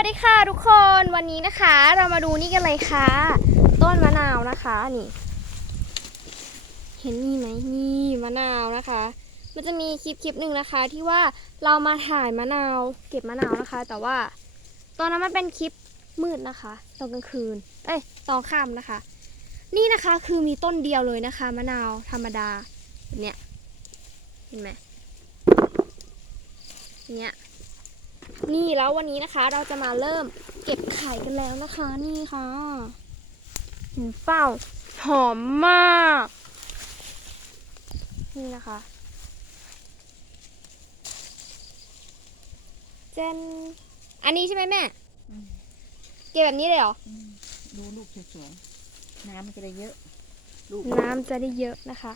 วัสดีค่ะทุกคนวันนี้นะคะ เรามาดูนี่กันเลยค่ะ ต้นมะนาวนะคะนี่ เห็นนี่ไหมนี่มะนาวนะคะ มันจะมีคลิปคลิปหนึ่งนะคะ ที่ว่าเรามาถ่ายมะนาว เก็บมะนาวนะคะ แต่ว่า ตอนนั้นมันเป็นคลิปมืดนะคะตอนกลางคืน เอ้ยตอนค่ำนะคะ นี่นะคะคือมีต้นเดียวเลยนะคะ มะนาวธรรมดาแบบเนี้ยเห็นไหมเนี่ย นี่แล้ววันนี้นะคะ เราจะมาเริ่มเก็บไข่กันแล้วนะคะ นี่ค่ะเห็นเปล่าหอมมาก นี่นะคะเจนอันนี้ใช่ไหมแม่อืมเก็บแบบนี้เลยเหรออืมดูลูกสวยๆน้ำมันจะได้เยอะ ลูกน้ำจะได้เยอะนะคะ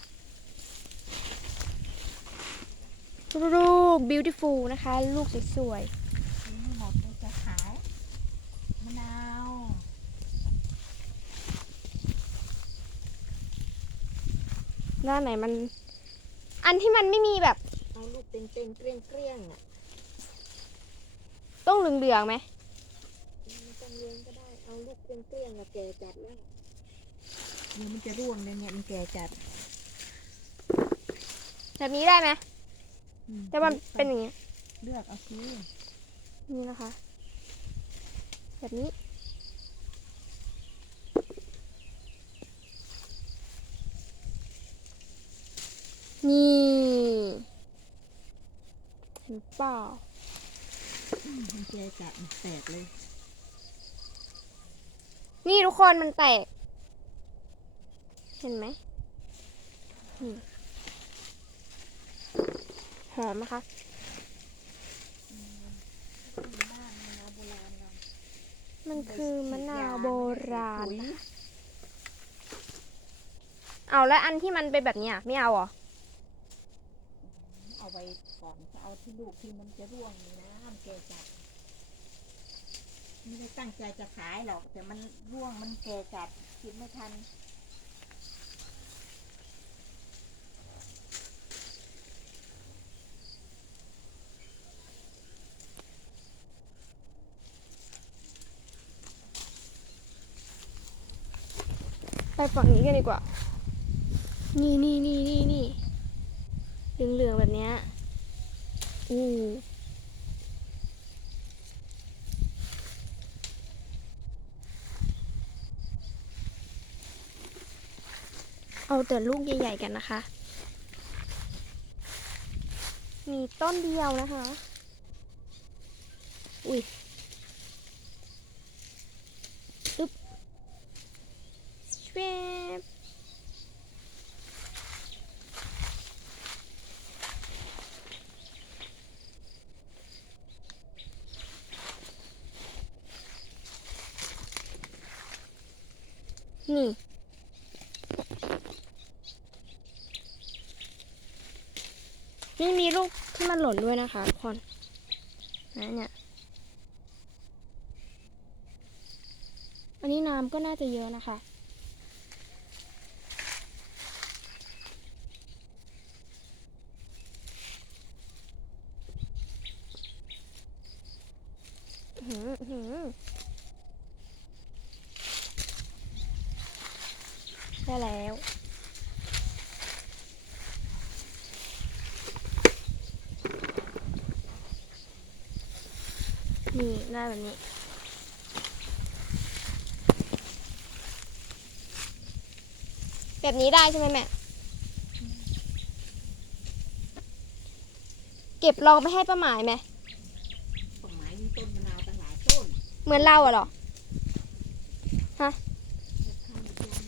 ลูก beautiful นะคะ ลูกสวยกินไม่หมดเราจะขายมะนาว ๆ ด้านไหนมัน อันที่มันไม่มีแบบ เอาลูกเต็งๆเกลี้ยงเกลี้ยงๆอะต้องเหลืองๆไหมไม่ต้องเลี้ยงก็ได้ เอาลูกเกลี้ยงเกลี้ยงๆอะแก่จัดแล้วเดี๋ยวมันจะร่วงเลยเนี่ยมันแก่จัดแบบนี้ได้ไหมอืแต่มันเป็นอย่างนี้เลือกเอาซินี่นะคะ แบบนี้ นี่เห็นเปล่าอืมมันแก่จัดมันแตกเลย นี่ทุกคนมันแตก เห็นไหมนี่หอมนะคะบ้านมะนาวโบราณเรามันคือมะนาวโบราณปุ๋ยนะคะเอาแล้วอันที่มันเป็นแบบเนี้ยไม่เอาเหรอ เอาไว้ก่อนจะเอาที่ลูกที่มันจะร่วงนี่นะมันแก่จัดไม่ได้ตั้งใจจะขายหรอก แต่มันร่วงมันแก่จัดกินไม่ทันไปฝั่งนี้กันดีกว่า นี่นี่นี่นี่นี่ เหลืองเหลืองๆแบบเนี้ยอู้เอาแต่ลูกใหญ่ๆกันนะคะ มีต้นเดียวนะคะ อุ้ยอึ๊บแวบ นี่ นี่มีลูกที่มันหล่นด้วยนะคะทุกคนนะเนี่ย อันนี้น้ำก็น่าจะเยอะนะคะ อื้อหืออื้อหือ ได้แล้ว นี่ได้แบบนี้แบบนี้ได้ใช่ไหมแม่ เก็บลองไปให้ป้าหมายไหมต้นไม้มีต้นมะนาวตั้งหลายต้น เหมือนเราอะเหรอเลือกข้าวเย็น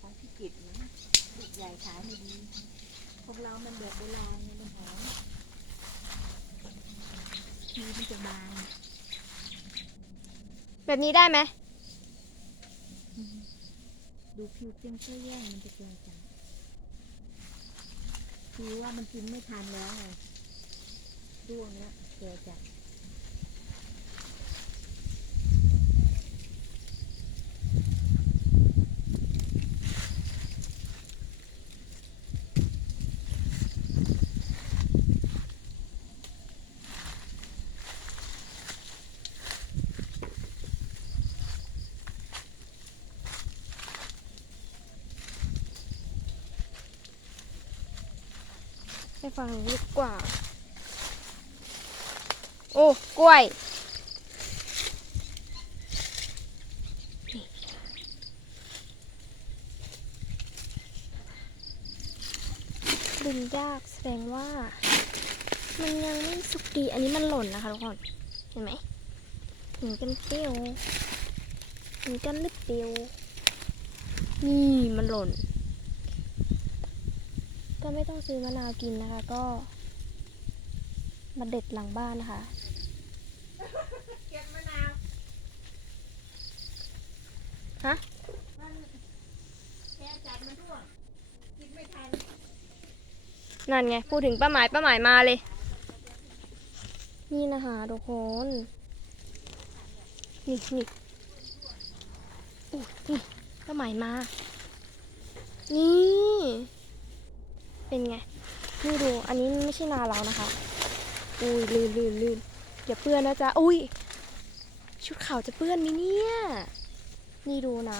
ของพิจิตรนะลูกใหญ่ขายไม่ดี ของเรา มันแบบโบราณเนี่ยมันหอมทีมันจะบาง แบบนี้ได้ไหมดูผิวเปรี้ยงเปรี้ยงมันจะแก่จังคือว่ามันกินไม่ทันแล้วไงร่วงแล้วแก่จัง ฝั่งนี้ดีกว่า โอ้ กล้วย ดึงยากแสดงว่า มันยังไม่สุกดี อันนี้มันหล่นนะคะทุกคน เห็นไหมเห็นกันเปรี้ยวเห็นกันหรือเปรี้ยว นี่มันหล่น ก็ไม่ต้องซื้อมะนาวกินนะคะ ก็มาเด็ดหลังบ้านนะคะเก็บมะนาว ฮะมันแกจัดมันร่วงกินไม่ทันนั่นไง พูดถึงป้าหมายป้าหมายมาเลย นี่นะคะทุกคน นี่นี่อู้นี่ป้าหมายมา นี่ เป็นไง นี่ดู อันนี้ไม่ใช่นาเรานะคะ อุ้ยลื่นลื่นลื่นอย่าเปื้อนนะจ๊ะ อุ้ย ชุดขาวจะเปื้อนไหมเนี่ย นี่ดูนะ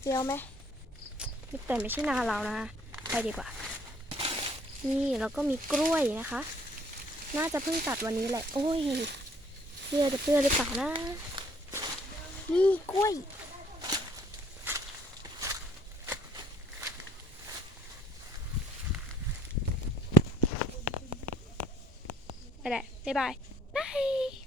เจียวไหมแต่ไม่ใช่นาเรานะ ไปดีกว่า นี่แล้วก็มีกล้วยนะคะ น่าจะเพิ่งตัดวันนี้แหละ โอ้ยเสื้อจะเปื้อนหรือเปล่านะ นี่กล้วย ไปแ